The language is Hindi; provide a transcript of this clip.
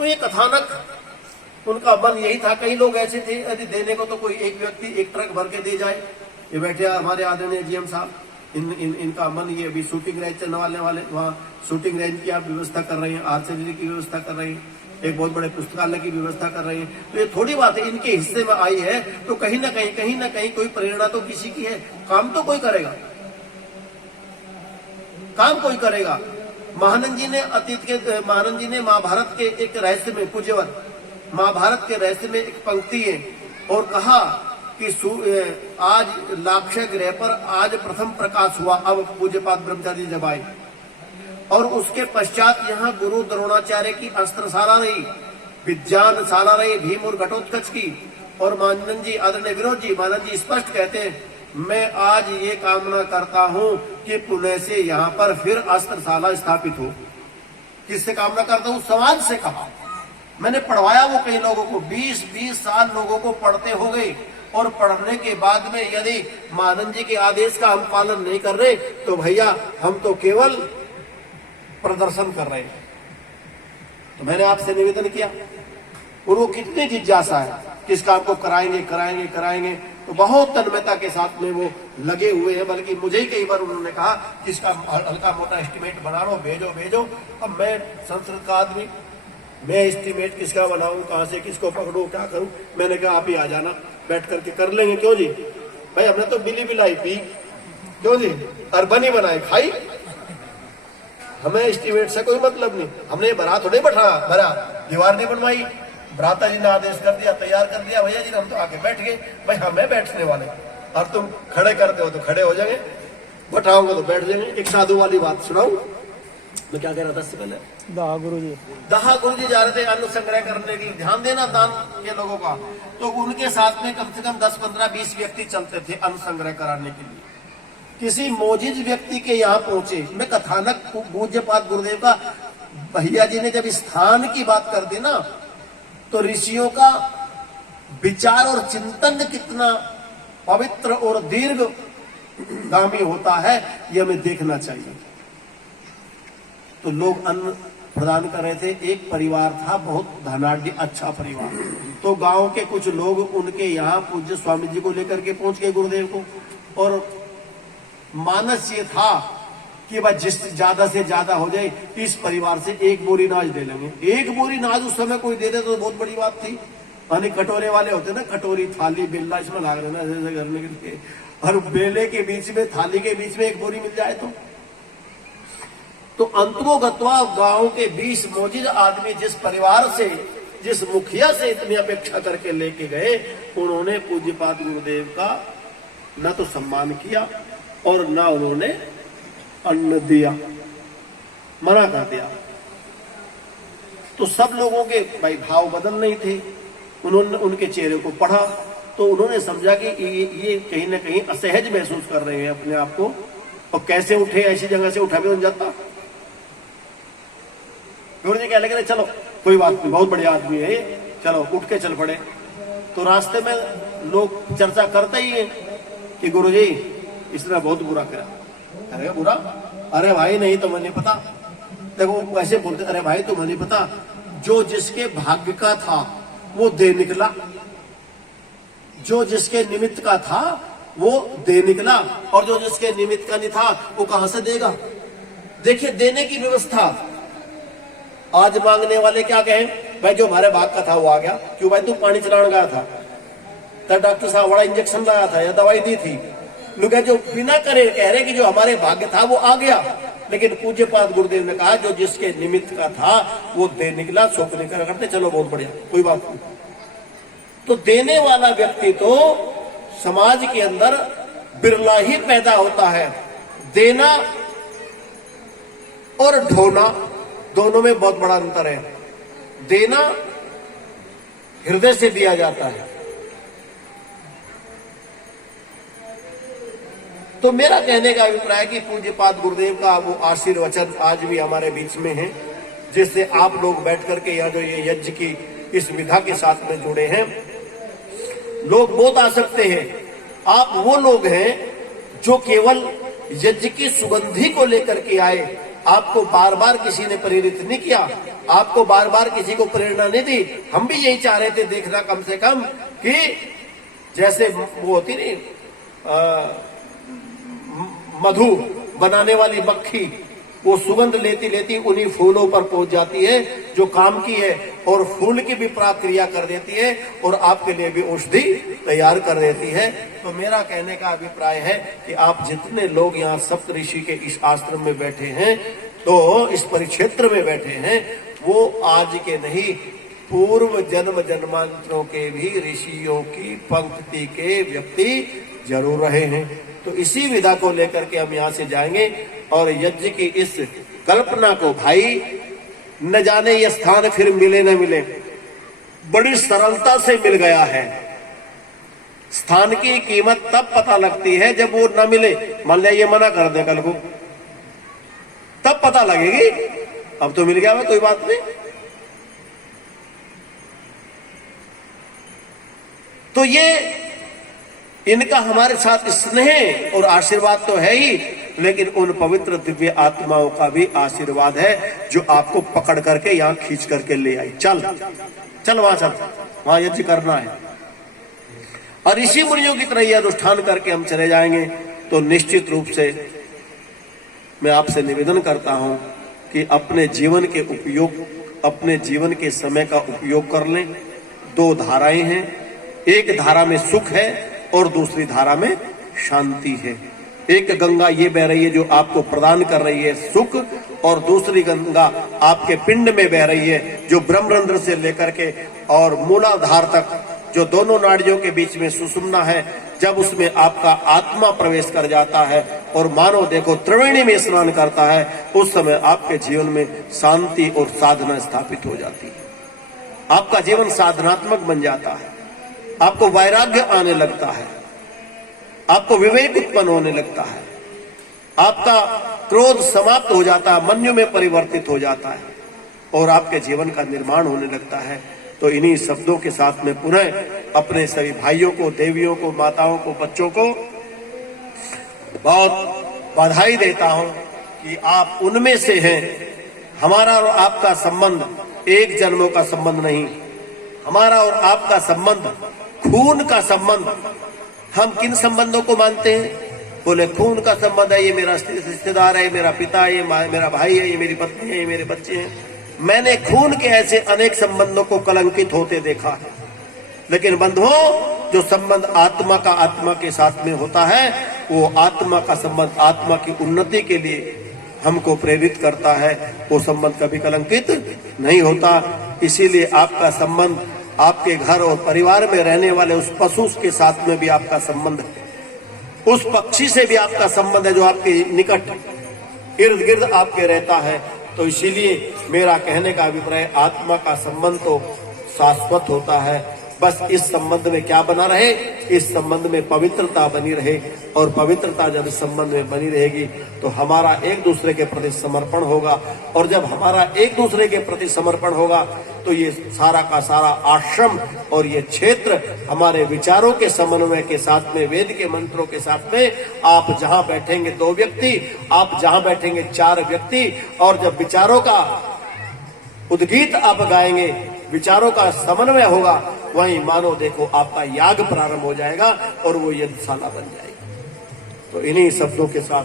तो ये कथानक उनका मन यही था। कई लोग ऐसे थे, यदि देने को तो कोई एक व्यक्ति एक ट्रक भर के दे जाए। ये बैठे हमारे आदरणीय जीएम साहब, इनका मन ये अभी शूटिंग रेंज चलने वाले वहाँ शूटिंग रेंज की आप व्यवस्था कर रहे हैं, आर्चरी की व्यवस्था कर रहे हैं, एक बहुत बड़े पुस्तकालय की व्यवस्था कर रहे हैं। तो ये थोड़ी बात है, इनके हिस्से में आई है तो कहीं ना कहीं कोई प्रेरणा तो किसी की है। काम तो कोई करेगा, काम कोई करेगा। महानंद जी ने महाभारत के एक रहस्य में, पूज्यवत महाभारत के रहस्य में एक पंक्ति है और कहा कि आज लाक्षय ग्रह पर आज प्रथम प्रकाश हुआ। अब पूज्यपाद ब्रह्मचारी जब आए और उसके पश्चात यहाँ गुरु द्रोणाचार्य की अस्त्रशाला रही, विज्ञानशाला रही, भीम और घटोत्कच की। और मानंद जी, आदरणीय विनोद जी, मानंद जी स्पष्ट कहते हैं, मैं आज ये कामना करता हूं कि पुणे से यहाँ पर फिर अस्त्रशाला स्थापित हो। किससे कामना करता हूं? समाज से कहा। मैंने पढ़वाया वो कई लोगों को, 20-20 साल लोगों को पढ़ते हो गए और पढ़ने के बाद में यदि मानंद जी के आदेश का हम पालन नहीं कर रहे तो भैया हम तो केवल प्रदर्शन कर रहे हैं। तो मैंने आपसे निवेदन किया, उनको कितनी जिज्ञासा है कि इस काम को कराएंगे, तो बहुत तन्मयता के साथ में वो लगे हुए हैं। बल्कि मुझे ही कई बार उन्होंने कहा कि इसका हल्का मोटा एस्टिमेट बना लो, भेजो। अब मैं संस्कृत का आदमी, मैं एस्टिमेट किसका बनाऊं, कहां से किसको पकड़ूं, क्या करूं? मैंने कहा आप ही आ जाना, बैठ करके कर लेंगे। क्यों जी भाई, हमने तो बिली बिलाई पी, क्यों जी, अरबनी बनाए खाई, हमें एस्टिमेट से कोई मतलब नहीं। हमने भरा थोड़े भरा, दीवार नहीं बनवाई, भ्राता जी ने आदेश कर दिया, तैयार कर दिया, भैया जी हम तो आके बैठ गए। भाई हमें बैठने वाले, और तुम खड़े करते हो तो खड़े हो जाएंगे, बैठाओगे तो बैठ जाएंगे। एक साधु वाली बात सुनाऊं, मैं क्या कह रहा था इससे पहले? दहा गुरु जी जा रहे थे अन्न संग्रह करने के लिए, ध्यान देना दान के लोगों का। तो उनके साथ में कम से कम 10, 15, 20 व्यक्ति चलते थे अन्न संग्रह कराने के लिए। किसी मोजिज व्यक्ति के यहाँ पहुंचे, मैं कथानक पूज्यपाद गुरुदेव का, भैया जी ने जब स्थान की बात कर दी ना, तो ऋषियों का विचार और चिंतन कितना पवित्र और दीर्घगामी होता है, यह हमें देखना चाहिए। तो लोग अन्न प्रदान कर रहे थे। एक परिवार था, बहुत धनाढ़ अच्छा परिवार। तो गांव के कुछ लोग उनके यहाँ पूज्य स्वामी जी को लेकर के पहुंच गए गुरुदेव को, और मानस ये था कि भाई जिस ज्यादा से ज्यादा हो जाए, इस परिवार से 1 बोरी नाज दे लेंगे। 1 बोरी नाज उस समय कोई दे दे तो बहुत बड़ी बात थी। यानी कटोरे वाले होते ना, कटोरी, थाली, बेला, इसमें लाग रहे ना ऐसे करने के लिए, और बेले के बीच में, थाली के बीच में 1 बोरी मिल जाए तो अंतोगत्वा गांव के 20 मोजिज आदमी जिस परिवार से, जिस मुखिया से इतनी अपेक्षा करके लेके गए, उन्होंने पूज्यपाद गुरुदेव का न तो सम्मान किया और न उन्होंने अन्न दिया, मना कर दिया। तो सब लोगों के भाई भाव बदल नहीं थे। उन्होंने उनके चेहरे को पढ़ा तो उन्होंने समझा कि ये कहीं ना कहीं असहज महसूस कर रहे हैं अपने आप को, और कैसे उठे, ऐसी जगह से उठा भी नहीं जाता। गुरु जी कह लगे चलो कोई बात नहीं, बहुत बढ़िया आदमी है, चलो उठ के चल पड़े। तो रास्ते में लोग चर्चा करते ही है कि गुरु जी इसने बहुत बुरा करा। अरे बुरा? अरे भाई नहीं तो मुझे पता। देखो वैसे बोलते, अरे भाई तो मुझे पता, जो जिसके भाग्य का था वो दे निकला, जो जिसके निमित्त का था वो दे निकला, और जो जिसके निमित्त का नहीं था वो कहां से देगा? देखिए देने की व्यवस्था। आज मांगने वाले क्या कहें, भाई जो हमारे भाग का था वो आ गया। क्यों भाई, तू पानी चलाने गया था, तब डॉक्टर साहब बड़ा इंजेक्शन लाया था या दवाई दी थी। लोग जो बिना करे कह रहे कि जो हमारे भाग्य था वो आ गया। लेकिन पूज्यपाद गुरुदेव ने कहा जो जिसके निमित्त का था वो दे निकला, शोक नहीं करते। चलो बहुत बढ़िया, कोई बात नहीं। तो देने वाला व्यक्ति तो समाज के अंदर बिरला ही पैदा होता है। देना और ढोना दोनों में बहुत बड़ा अंतर है। देना हृदय से दिया जाता है। तो मेरा कहने का अभिप्राय कि पूज्यपाद गुरुदेव का वो आशीर्वचन आज भी हमारे बीच में है, जिससे आप लोग बैठ करके यहाँ जो ये यज्ञ की इस विधा के साथ में जुड़े हैं। लोग बहुत आ सकते हैं, आप वो लोग हैं जो केवल यज्ञ की सुगंधी को लेकर के आए, आपको बार बार किसी ने प्रेरित नहीं किया, आपको बार बार किसी को प्रेरणा नहीं दी। हम भी यही चाह रहे थे देखना कम से कम कि जैसे वो होती नहीं मधु बनाने वाली मक्खी, वो सुगंध लेती लेती उन्हीं फूलों पर पहुंच जाती है जो काम की है, और फूल की भी प्रक्रिया कर देती है और आपके लिए भी औषधि तैयार कर देती है। तो मेरा कहने का अभिप्राय है कि आप जितने लोग यहाँ सप्त ऋषि के इस आश्रम में बैठे हैं, तो इस परिक्षेत्र में बैठे हैं, वो आज के नहीं पूर्व जन्म जन्मांतरों के भी ऋषियों की पंक्ति के व्यक्ति जरूर रहे हैं। तो इसी विधा को लेकर के हम यहाँ से जाएंगे और यज्ञ की इस कल्पना को, भाई न जाने ये स्थान फिर मिले न मिले, बड़ी सरलता से मिल गया है। स्थान की कीमत तब पता लगती है जब वो न मिले। मान लिया ये मना कर दे कल को, तब पता लगेगी। अब तो मिल गया है, कोई बात नहीं। तो ये इनका हमारे साथ स्नेह और आशीर्वाद तो है ही, लेकिन उन पवित्र दिव्य आत्माओं का भी आशीर्वाद है जो आपको पकड़ करके यहां खींच करके ले आई। चल चल वहां चल, वहां यज्ञ करना है। और ऋषि मुनियों की तरह यह अनुष्ठान करके हम चले जाएंगे। तो निश्चित रूप से मैं आपसे निवेदन करता हूं कि अपने जीवन के उपयोग, अपने जीवन के समय का उपयोग कर लें। दो धाराएं हैं, एक धारा में सुख है और दूसरी धारा में शांति है। एक गंगा ये बह रही है जो आपको प्रदान कर रही है सुख, और दूसरी गंगा आपके पिंड में बह रही है जो ब्रह्मरंध्र से लेकर के और मूलाधार तक, जो दोनों नाड़ियों के बीच में सुषुम्ना है, जब उसमें आपका आत्मा प्रवेश कर जाता है और मानो देखो त्रिवेणी में स्नान करता है, उस समय आपके जीवन में शांति और साधना स्थापित हो जाती है। आपका जीवन साधनात्मक बन जाता है, आपको वैराग्य आने लगता है, आपको विवेक उत्पन्न होने लगता है, आपका क्रोध समाप्त हो जाता है, मन्यु में परिवर्तित हो जाता है और आपके जीवन का निर्माण होने लगता है। तो इन्हीं शब्दों के साथ में पुनः अपने सभी भाइयों को, देवियों को, माताओं को, बच्चों को बहुत बधाई देता हूं कि आप उनमें से हैं। हमारा और आपका संबंध एक जन्मों का संबंध नहीं, हमारा और आपका संबंध खून का संबंध। हम किन संबंधों को मानते हैं? बोले खून का संबंध है, ये मेरा रिश्तेदार है, मेरा पिता है, ये मेरा भाई है, ये मेरी पत्नी है, ये मेरे बच्चे हैं। मैंने खून के ऐसे अनेक संबंधों को कलंकित होते देखा है, लेकिन बंधुओं जो संबंध आत्मा का आत्मा के साथ में होता है, वो आत्मा का संबंध आत्मा की उन्नति के लिए हमको प्रेरित करता है। वो संबंध कभी कलंकित नहीं होता। इसीलिए आपका संबंध आपके घर और परिवार में रहने वाले उस पशु के साथ में भी आपका संबंध है, उस पक्षी से भी आपका संबंध है जो आपके निकट इर्द गिर्द आपके रहता है। तो इसीलिए मेरा कहने का अभिप्राय, आत्मा का संबंध तो शाश्वत होता है। बस इस संबंध में क्या बना रहे? इस संबंध में पवित्रता बनी रहे, और पवित्रता जब इस संबंध में बनी रहेगी तो हमारा एक दूसरे के प्रति समर्पण होगा, और जब हमारा एक दूसरे के प्रति समर्पण होगा तो ये सारा का सारा आश्रम और ये क्षेत्र हमारे विचारों के समन्वय के साथ में, वेद के मंत्रों के साथ में, आप जहां बैठेंगे 2 व्यक्ति, आप जहां बैठेंगे 4 व्यक्ति, और जब विचारों का उद्गीत आप गाएंगे, विचारों का समन्वय होगा, वहीं मानो देखो आपका याग प्रारंभ हो जाएगा और वो यज्ञशाला बन जाएगी। तो इन्हीं शब्दों के साथ